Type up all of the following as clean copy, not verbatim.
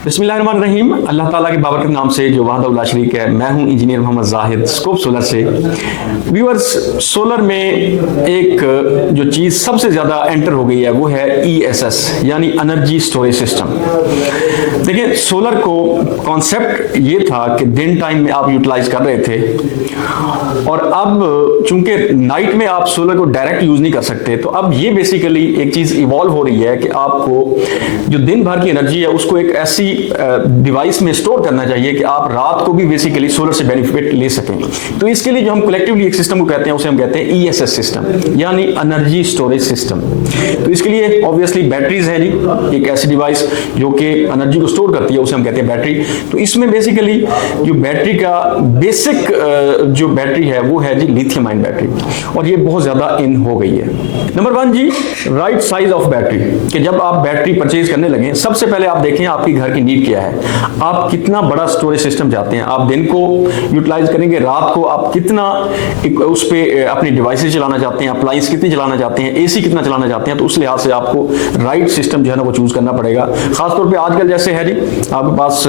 बिस्मिल्लाहिर्रहमानिर्रहीम। अल्लाह ताला के बाबरकत नाम से जो वहदहू ला शरीक है। मैं हूं engineer Mohammad Zahid, scope solar से। व्यूअर्स, सोलर में एक जो चीज़ सबसे ज़्यादा एंटर हो गई है वो है ESS यानी एनर्जी स्टोरेज सिस्टम। देखिए, सोलर को कॉन्सेप्ट ये था कि दिन टाइम में आप यूटिलाइज कर रहे थे और अब चूंकि नाइट में आप सोलर को डायरेक्ट यूज़ नहीं कर सकते, तो अब ये बेसिकली एक चीज़ इवॉल्व हो रही है कि आपको जो दिन भर की एनर्जी है उसको एक ऐसी डिवाइस में स्टोर करना चाहिए कि आप रात को भी बेसिकली सोलर से बेनिफिट ले सकें। तो इसके लिए जो हम कलेक्टिवली एक सिस्टम को कहते हैं उसे हम कहते हैं ESS सिस्टम यानी एनर्जी स्टोरेज सिस्टम। तो इसके लिए ऑब्वियसली बैटरीज है जी, एक ऐसी डिवाइस जो कि एनर्जी को स्टोर करती है, उसे हम कहते हैं बैटरी। तो इसमें बेसिकली जो बैटरी का बेसिक जो बैटरी है वो है जी लिथियम आयन बैटरी, और ये बहुत ज्यादा इन हो गई है। नंबर 1 जी, राइट साइज ऑफ बैटरी। कि जब आप बैटरी परचेज करने लगे, सबसे पहले आप देखें आपकी घर की नीड क्या है, आप कितना बड़ा स्टोरेज सिस्टम चाहते हैं। आप दिन को यूटिलाइज करेंगे, रात को आप कितना उस पर अपनी डिवाइसेज चलाना चाहते हैं, अप्लायंस कितनी चलाना चाहते हैं, AC कितना चलाना चाहते हैं। तो उस लिहाज से आपको राइट सिस्टम जो है ना वो चूज करना पड़ेगा। खासतौर पे आजकल जैसे है जी, आपके पास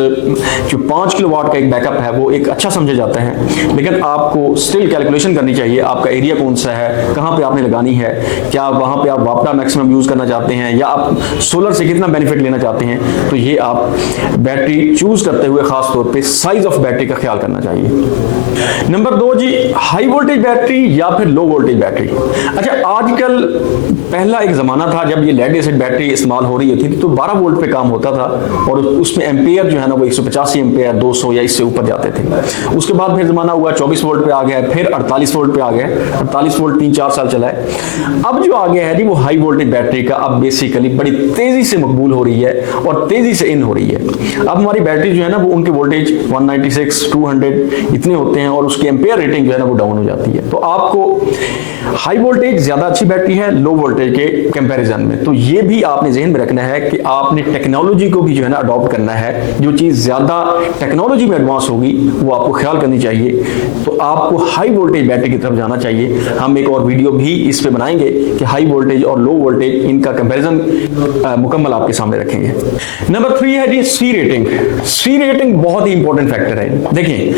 जो 5 किलोवाट का एक बैकअप है वो एक अच्छा समझा जाता है, लेकिन आपको स्टिल कैलकुलेशन करनी चाहिए आपका एरिया कौन सा है, कहाँ पे आपने लगानी है, क्या वहाँ पे आप वापडा मैक्सिमम यूज करना चाहते हैं या आप सोलर से कितना बेनिफिट लेना चाहते हैं। तो ये आप बैटरी चूज करते हुए खास तौर पे साइज ऑफ बैटरी का ख्याल करना चाहिए। नंबर 2 जी, हाई वोल्टेज बैटरी या फिर लो वोल्टेज बैटरी। अच्छा, आजकल पहला एक जमाना था जब ये लेड एसिड बैटरी इस्तेमाल हो रही होती थी तो 12 वोल्ट पे काम होता था और उसमें एम्पेयर जो है ना वो 185 एम्पेयर, 200 या इससे ऊपर जाते थे। उसके बाद फिर जमाना हुआ 24 वोल्ट पे आ गया, फिर 48 वोल्ट पे आ गया। 48 वोल्ट 3-4 साल चला है। अब जो आ गया है जी वो हाई वोल्टेज बैटरी का अब बेसिकली बड़ी तेजी से मकबूल हो रही है और तेजी से इन हो रही है। अब हमारी बैटरी जो है ना वो उनके वोल्टेज 196, 200 इतने होते हैं और उसकी एम्पेयर रेटिंग जो है ना वो डाउन हो जाती है। तो आपको हाई वोल्टेज ज्यादा अच्छी बैटरी है लो वोल्टेज के कंपैरिजन में। तो ये भी आपने ज़हन में रखना है कि आपने टेक्नोलॉजी को भी जो है ना अडॉप्ट करना है। जो चीज़ ज्यादा टेक्नोलॉजी में एडवांस होगी वो आपको ख्याल करनी चाहिए। तो आपको हाई वोल्टेज बैटरी की तरफ जाना चाहिए। हम एक और वीडियो भी इस पे बनाएंगे कि हाई वोल्टेज और लो वोल्टेज इनका कंपैरिजन मुकम्मल आपके सामने रखेंगे। नंबर 3 है जी सी रेटिंग। सी रेटिंग बहुत ही इंपॉर्टेंट फैक्टर है। देखिए,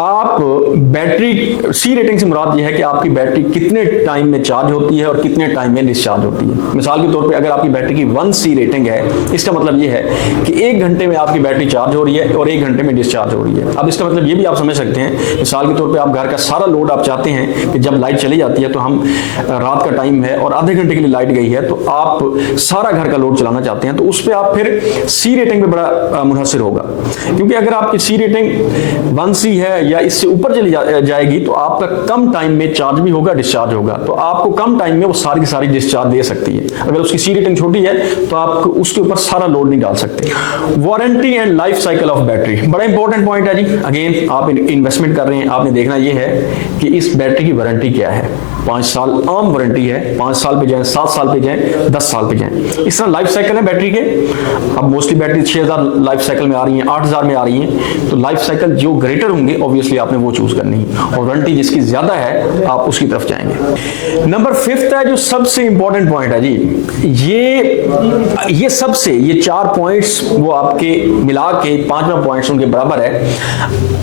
आप बैटरी सी रेटिंग से मुराद ये है कि आपकी बैटरी कितने टाइम में चार्ज होती है और कितने टाइम में डिस्चार्ज होती है। मिसाल के तौर पे अगर आपकी बैटरी की 1C रेटिंग है, इसका मतलब ये है कि 1 घंटे में आपकी बैटरी चार्ज हो रही है और 1 घंटे में डिस्चार्ज हो रही है। अब इसका मतलब ये भी आप समझ सकते हैं, मिसाल के तौर पे आप घर का सारा लोड आप चाहते हैं कि जब लाइट चली जाती है तो हम रात का टाइम है और आधे घंटे के लिए लाइट गई है तो आप सारा घर का लोड चलाना चाहते हैं, तो उस पर आप फिर सी रेटिंग पे बड़ा मुनहसर होगा। क्योंकि अगर आपकी सी रेटिंग 1C है या इससे ऊपर चली जाएगी तो आपका कम टाइम में चार्ज भी होगा, डिस्चार्ज होगा। तो आपको कम टाइम में वो सारी की सारी डिस्चार्ज दे सकती है। अगर उसकी सी रेटिंग छोटी है तो आप उसके ऊपर सारा लोड नहीं डाल सकते। Warranty and life cycle of battery बड़ा इंपॉर्टेंट पॉइंट है जी। अगेन, आप इन्वेस्टमेंट कर रहे हैं, आपने देखना ये है कि इस बैटरी की वारंटी क्या है। 5 साल आम वारंटी है, 5 साल पे जाएं, 7 साल पे जाएं, 10 साल पे जाएं। इस तरह लाइफ साइकिल है बैटरी के। अब मोस्टली बैटरी 6000 लाइफ साइकिल में आ रही है, 8000 में आ रही है। तो लाइफ साइकिल जो ग्रेटर होंगे ऑब्वियसली आपने वो चूज करनी है और वारंटी जिसकी ज्यादा है आप उसकी तरफ जाएंगे। नंबर 5 है जो सबसे इंपॉर्टेंट पॉइंट है जी। ये सबसे ये 4 पॉइंट्स वो आपके मिला के 5वां पॉइंट्स उनके बराबर है।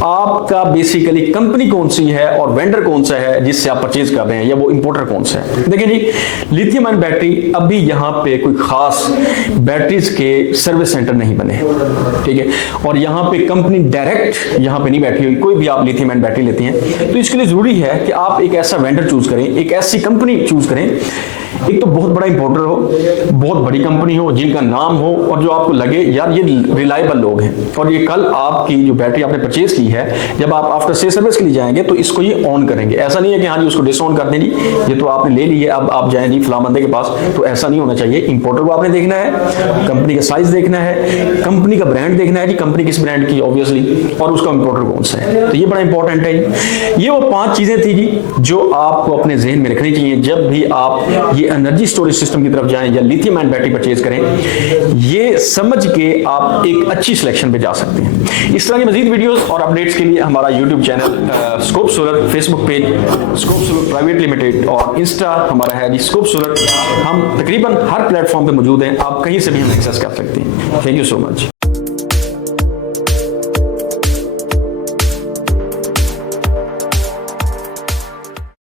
आपका बेसिकली कंपनी कौन सी है और वेंडर कौन सा है जिससे आप परचेज कर रहे हैं, या वो इंपोर्टर कौन सा है। देखिए जी, लिथियम आयन बैटरी अभी यहाँ पे कोई खास बैटरीज के सर्विस सेंटर नहीं बने, ठीक है, और यहाँ पे कंपनी डायरेक्ट यहाँ पे नहीं बैठी हुई। कोई भी आप लिथियम आयन बैटरी लेते हैं तो इसके लिए जरूरी है कि आप एक ऐसा वेंडर चूज करें, एक ऐसी कंपनी चूज करें, एक तो बहुत बड़ा इंपोर्टर हो, बहुत बड़ी कंपनी हो, जिनका नाम हो और जो आपको लगे यार ये रिलायबल लोग हैं और ये कल आपकी जो बैटरी आपने परचेज की है जब आप आफ्टर सेल सर्विस के लिए जाएंगे तो इसको ये ऑन करेंगे। ऐसा नहीं है कि हाँ जी उसको डिसऑन कर दें जी, ये तो आपने ले ली है अब आप जाएं जी फलां बंदे के पास, तो ऐसा नहीं होना चाहिए। इंपोर्टर को आपने देखना है, कंपनी का साइज देखना है, कंपनी का ब्रांड देखना है जी, कंपनी किस ब्रांड की ऑब्वियसली, और उसका इंपोर्टर कौन सा है। तो ये बड़ा इंपॉर्टेंट है। ये वो 5 चीजें थी जी जो आपको अपने जहन में रखनी चाहिए जब भी आप ये एनर्जी स्टोरेज सिस्टम की तरफ जाएं या लिथियम आयन बैटरी परचेज करें। ये समझ के आप एक अच्छी सिलेक्शन पे जा सकते हैं। इस तरह की मजीद वीडियोस और अपडेट्स के लिए हमारा YouTube channel scope solar, Facebook page scope solar private limited और इंस्टा हमारा है जी स्कोप सोलर। हम तकरीबन हर प्लेटफॉर्म पे मौजूद हैं, आप कहीं से भी हम एक्सेस कर सकते हैं। Thank you so much.